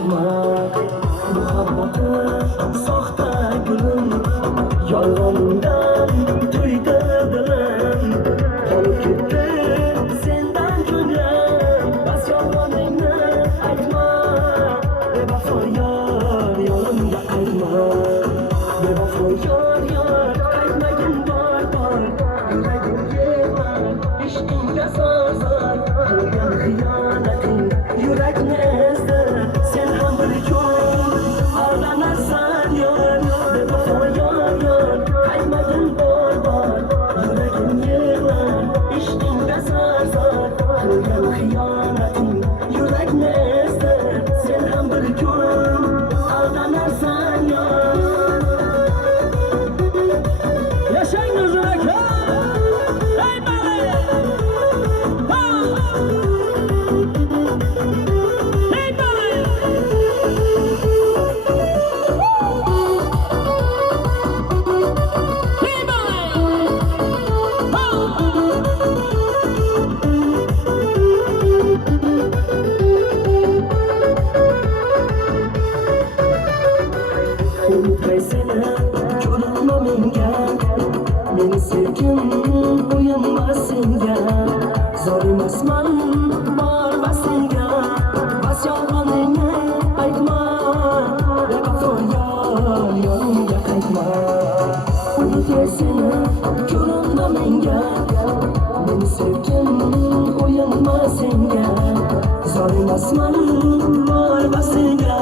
aytma muhabbati soxta gulum yolg'ondan to'ydi dilim qolib ketdi sendan ko'nglim bas yolg'oningni aytma bevafo yor yo'limga qaytma bevafo yor qaytmagin bor yuragim yig'lar ishqingga zor qilgan xiyonating yurakni ezdi sen ham bir kun aldanarsan yor bevafo yor qaytmagin bor yuragim yig'lar ishqingga zor qilgan xiyonating yurakni ezdi sen ham bir kun aldanarsan yor yaşang o'zing aka ey balay ey balay ey unutmay seni ko'rinma menga meni sevgim o'yinmas senga zor emasman borma senga bas yolg'oningni aytma bevafo yor yo'limga qaytma unutmay seni ko'rinma menga meni sevgim o'yinmas senga zor emasman borma senga